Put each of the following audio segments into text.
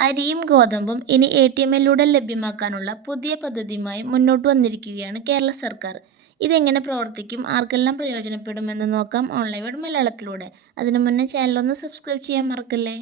അരിയും ഗോതമ്പും ഇനി എ.ടി.എമ്മിലൂടെ ലഭ്യമാക്കാനുള്ള പുതിയ പദ്ധതിയുമായി മുന്നോട്ട് വന്നിരിക്കുകയാണ് കേരള സർക്കാർ. ഇതെങ്ങനെ പ്രവർത്തിക്കും, ആർക്കെല്ലാം പ്രയോജനപ്പെടുമെന്ന് നോക്കാം ഓൺലൈൻ വേഡ് മലയാളത്തിലൂടെ. അതിനു മുന്നേ ചാനലൊന്ന് സബ്സ്ക്രൈബ് ചെയ്യാൻ മറക്കല്ലേ.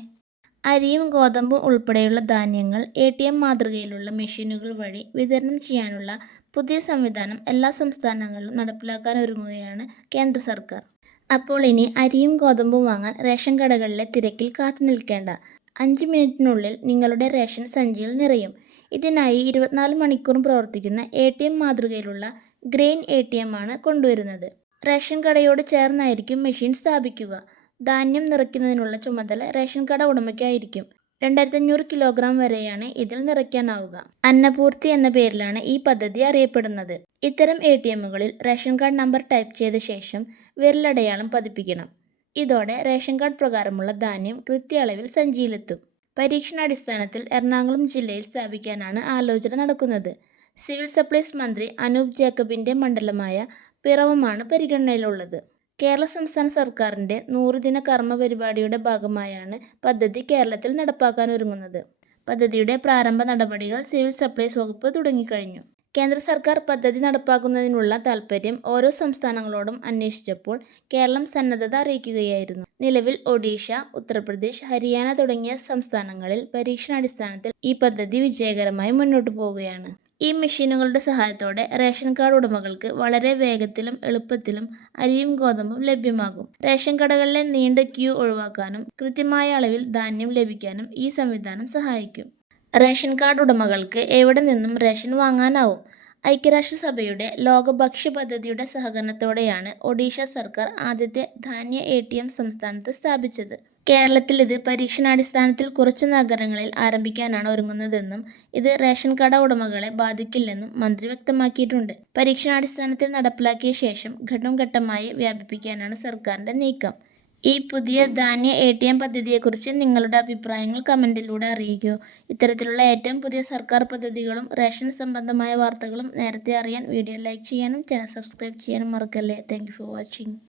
അരിയും ഗോതമ്പും ഉൾപ്പെടെയുള്ള ധാന്യങ്ങൾ എ.ടി.എം മാതൃകയിലുള്ള മെഷീനുകൾ വഴി വിതരണം ചെയ്യാനുള്ള പുതിയ സംവിധാനം എല്ലാ സംസ്ഥാനങ്ങളിലും നടപ്പിലാക്കാനൊരുങ്ങുകയാണ് കേന്ദ്ര സർക്കാർ. അപ്പോൾ ഇനി അരിയും ഗോതമ്പും വാങ്ങാൻ റേഷൻ കടകളിലെ തിരക്കിൽ കാത്തു നിൽക്കേണ്ട. 5 മിനിറ്റിനുള്ളിൽ നിങ്ങളുടെ റേഷൻ സഞ്ചിയിൽ നിറയും. ഇതിനായി 24 മണിക്കൂറും പ്രവർത്തിക്കുന്ന എ.ടി.എം മാതൃകയിലുള്ള ഗ്രെയിൻ എ.ടി.എം ആണ് കൊണ്ടുവരുന്നത്. റേഷൻ കടയോട് ചേർന്നായിരിക്കും മെഷീൻ സ്ഥാപിക്കുക. ധാന്യം നിറയ്ക്കുന്നതിനുള്ള ചുമതല റേഷൻ കട ഉടമയ്ക്കായിരിക്കും. 2500 കിലോഗ്രാം വരെയാണ് ഇതിൽ നിറയ്ക്കാനാവുക. അന്നപൂർത്തി എന്ന പേരിലാണ് ഈ പദ്ധതി അറിയപ്പെടുന്നത്. ഇത്തരം എ.ടി.എമ്മുകളിൽ റേഷൻ കാർഡ് നമ്പർ ടൈപ്പ് ചെയ്ത ശേഷം വിരലടയാളം പതിപ്പിക്കണം. ഇതോടെ റേഷൻ കാർഡ് പ്രകാരമുള്ള ധാന്യം കൃത്യ അളവിൽ സഞ്ചിയിലെത്തും. പരീക്ഷണാടിസ്ഥാനത്തിൽ എറണാകുളം ജില്ലയിൽ സ്ഥാപിക്കാനാണ് ആലോചന നടക്കുന്നത്. സിവിൽ സപ്ലൈസ് മന്ത്രി അനൂപ് ജേക്കബിന്റെ മണ്ഡലമായ പിറവമാണ് പരിഗണനയിലുള്ളത്. കേരള സംസ്ഥാന സർക്കാരിന്റെ 100 ദിന കർമ്മ പരിപാടിയുടെ ഭാഗമായാണ് പദ്ധതി കേരളത്തിൽ നടപ്പാക്കാനൊരുങ്ങുന്നത്. പദ്ധതിയുടെ പ്രാരംഭ നടപടികൾ സിവിൽ സപ്ലൈസ് വകുപ്പ് തുടങ്ങിക്കഴിഞ്ഞു. കേന്ദ്ര സർക്കാർ പദ്ധതി നടപ്പാക്കുന്നതിനുള്ള താൽപര്യം ഓരോ സംസ്ഥാനങ്ങളോടും അന്വേഷിച്ചപ്പോൾ കേരളം സന്നദ്ധത അറിയിക്കുകയായിരുന്നു. നിലവിൽ ഒഡീഷ, ഉത്തർപ്രദേശ്, ഹരിയാന തുടങ്ങിയ സംസ്ഥാനങ്ങളിൽ പരീക്ഷണാടിസ്ഥാനത്തിൽ ഈ പദ്ധതി വിജയകരമായി മുന്നോട്ടു പോവുകയാണ്. ഈ മെഷീനുകളുടെ സഹായത്തോടെ റേഷൻ കാർഡ് ഉടമകൾക്ക് വളരെ വേഗത്തിലും എളുപ്പത്തിലും അരിയും ഗോതമ്പും ലഭ്യമാകും. റേഷൻ കടകളിലെ നീണ്ട ക്യൂ ഒഴിവാക്കാനും കൃത്യമായ അളവിൽ ധാന്യം ലഭിക്കാനും ഈ സംവിധാനം സഹായിക്കും. റേഷൻ കാർഡ് ഉടമകൾക്ക് എവിടെ നിന്നും റേഷൻ വാങ്ങാനാവും. ഐക്യരാഷ്ട്രസഭയുടെ ലോക ഭക്ഷ്യ പദ്ധതിയുടെ സഹകരണത്തോടെയാണ് ഒഡീഷ സർക്കാർ ആദ്യത്തെ ധാന്യ എ.ടി.എം സംസ്ഥാനത്ത് സ്ഥാപിച്ചത്. കേരളത്തിൽ ഇത് പരീക്ഷണാടിസ്ഥാനത്തിൽ കുറച്ചു നഗരങ്ങളിൽ ആരംഭിക്കാനാണ് ഒരുങ്ങുന്നതെന്നും ഇത് റേഷൻ കട ഉടമകളെ ബാധിക്കില്ലെന്നും മന്ത്രി വ്യക്തമാക്കിയിട്ടുണ്ട്. പരീക്ഷണാടിസ്ഥാനത്തിൽ നടപ്പിലാക്കിയ ശേഷം ഘട്ടം ഘട്ടമായി വ്യാപിപ്പിക്കാനാണ് സർക്കാരിന്റെ നീക്കം. ഈ പുതിയ ധാന്യ എ.ടി.എം പദ്ധതിയെക്കുറിച്ച് നിങ്ങളുടെ അഭിപ്രായങ്ങൾ കമന്റിലൂടെ അറിയിക്കൂ. ഇത്തരത്തിലുള്ള ഏറ്റവും പുതിയ സർക്കാർ പദ്ധതികളും റേഷൻ സംബന്ധമായ വാർത്തകളും നേരത്തെ അറിയാൻ വീഡിയോ ലൈക്ക് ചെയ്യാനും ചാനൽ സബ്സ്ക്രൈബ് ചെയ്യാനും മറക്കല്ലേ. Thank you for watching.